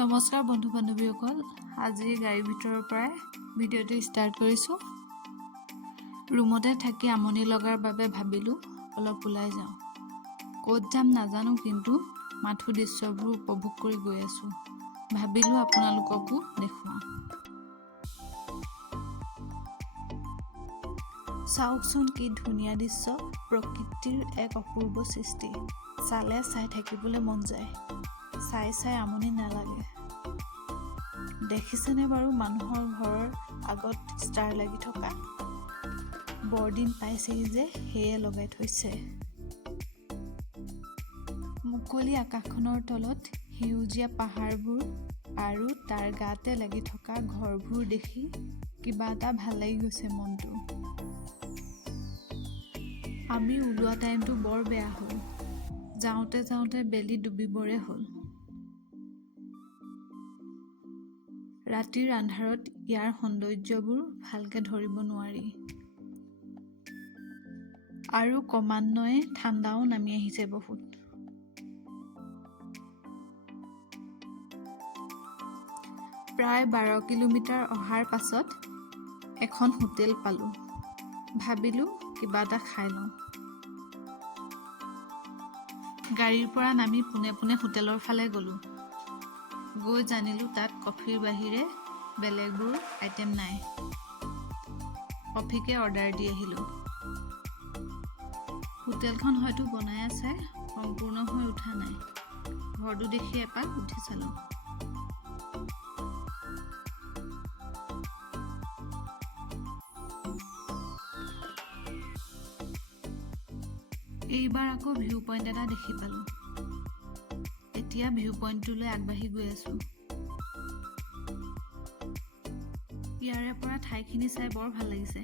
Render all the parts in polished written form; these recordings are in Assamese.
নমস্কাৰ বন্ধু বান্ধৱীসকল, আজি গাড়ীৰ ভিতৰৰ পৰাই ভিডিঅ'টো ষ্টাৰ্ট কৰিছোঁ। ৰুমতে থাকি আমনি লগাৰ বাবে ভাবিলোঁ অলপ ওলাই যাওঁ। ক'ত যাম নাজানো, কিন্তু মাথো দৃশ্যবোৰ উপভোগ কৰি গৈ আছোঁ। ভাবিলোঁ আপোনালোককো দেখুৱাওঁ। চাওকচোন কি ধুনীয়া দৃশ্য, প্ৰকৃতিৰ এক অপূৰ্ব সৃষ্টি। চালে চাই থাকিবলৈ মন যায়, চাই চাই আমনি নালাগে। দেখিছেনে বাৰু মানুহৰ ঘৰৰ আগত ষ্টাৰ লাগি থকা? বৰদিন পাইছেহি যে, সেয়ে লগাই থৈছে। মুকলি আকাশখনৰ তলত সেউজীয়া পাহাৰবোৰ আৰু তাৰ গাতে লাগি থকা ঘৰবোৰ দেখি কিবা এটা ভাল লাগি গৈছে মনটো। আমি ওলোৱা টাইমটো বৰ বেয়া হ'ল। যাওঁতে যাওঁতে বেলি ডুবিবৰে হ'ল। ৰাতিৰ আন্ধাৰত ইয়াৰ সৌন্দৰ্যবোৰ ভালকে ধৰিব নোৱাৰি। আৰু ক্ৰমান্বয়ে ঠাণ্ডাও নামি আহিছে বহুত। প্ৰায় 12 কিলোমিটাৰ অহাৰ পাছত এখন হোটেল পালোঁ। ভাবিলোঁ কিবা এটা খাই লওঁ। গাড়ীৰ পৰা নামি পোনে পোনে হোটেলৰ ফালে গ'লোঁ। গৈ জানিলোঁ তাত কফিৰ বাহিৰে বেলেগবোৰ আইটেম নাই। কফিকে অৰ্ডাৰ দি আহিলোঁ। হোটেলখন হয়তো বনাই আছে, সম্পূৰ্ণ হৈ উঠা নাই। ঘৰটো দেখি এপাক উঠি চালোঁ। এইবাৰ আকৌ ভিউ পইণ্ট এটা দেখি পালোঁ। এতিয়া ভিউ পইণ্টটোলৈ আগবাঢ়ি গৈ আছোঁ। ইয়াৰে পৰা ঠাইখিনি চাই বৰ ভাল লাগিছে।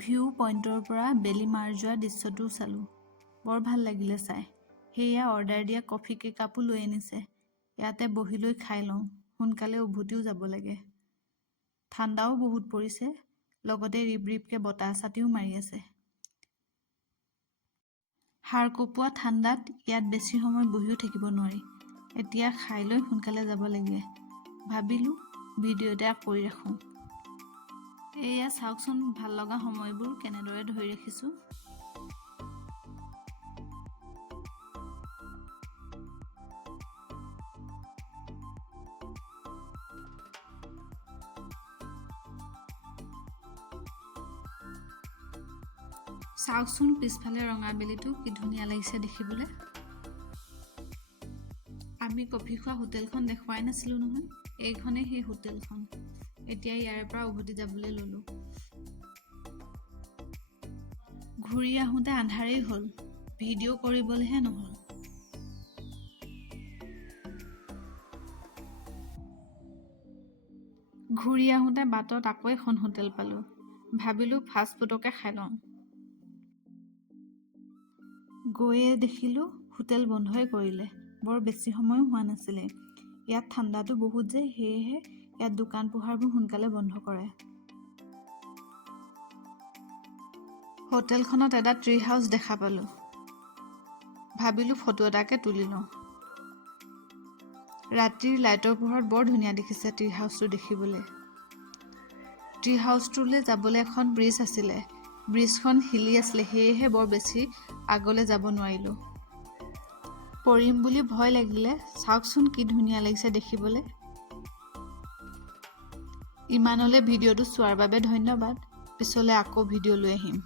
ভিউ পইণ্টৰ পৰা বেলি মাৰ যোৱা দৃশ্যটোও চালোঁ। বৰ ভাল লাগিলে চাই। সেয়া অৰ্ডাৰ দিয়া কফি কেইকাপো লৈ আনিছে। ইয়াতে বহি লৈ খাই লওঁ, সোনকালে উভতিও যাব লাগে। ঠাণ্ডাও বহুত পৰিছে, লগতে ৰিব ৰিবকৈ বতাহ ছাতিও মাৰি আছে। হাড় কঁপোৱা ঠাণ্ডাত ইয়াত বেছি সময় বহিও থাকিব নোৱাৰি। এতিয়া খাই লৈ সোনকালে যাব লাগে। ভাবিলোঁ ভিডিঅ' এটা কৰি ৰাখোঁ। এয়া চাওকচোন ভাল লগা সময়বোৰ কেনেদৰে ধৰি ৰাখিছোঁ। চাওকচোন পিছফালে ৰঙা বেলিটো কি ধুনীয়া লাগিছে দেখিবলৈ। আমি কফি খোৱা হোটেলখন দেখুৱাই নাছিলোঁ নহয়, এইখনেই সেই হোটেলখন। এতিয়া ইয়াৰে পৰা উভতি যাবলৈ ল'লোঁ। ঘূৰি আহোঁতে আন্ধাৰেই হ'ল, ভিডিঅ' কৰিবলৈহে নহ'ল। ঘূৰি আহোঁতে বাটত আকৌ এখন হোটেল পালোঁ। ভাবিলোঁ ফাষ্ট ফুডকে খাই লওঁ। গৈয়ে দেখিলোঁ হোটেল বন্ধই কৰিলে। বৰ বেছি সময়ো হোৱা নাছিলে। ইয়াত ঠাণ্ডাটো বহুত যে, সেয়েহে ইয়াত দোকান পোহাৰবোৰ সোনকালে বন্ধ কৰে। হোটেলখনত এটা ট্ৰী হাউচ দেখা পালোঁ। ভাবিলোঁ ফটো এটাকে তুলি লওঁ। ৰাতিৰ লাইটৰ পোহৰত বৰ ধুনীয়া দেখিছে ট্ৰী হাউচটো দেখিবলৈ। ট্ৰী হাউচটোলৈ যাবলৈ এখন ব্ৰিজ আছিলে। ব্ৰিজখন হিলি আছিলে, সেয়েহে বৰ বেছি আগলৈ যাব নোৱাৰিলোঁ। পৰিম বুলি ভয় লাগিলে। চাওকচোন কি ধুনীয়া লাগিছে দেখিবলৈ। ইমানলৈ ভিডিঅ'টো চোৱাৰ বাবে ধন্যবাদ। পিছলৈ আকৌ ভিডিঅ' লৈ আহিম।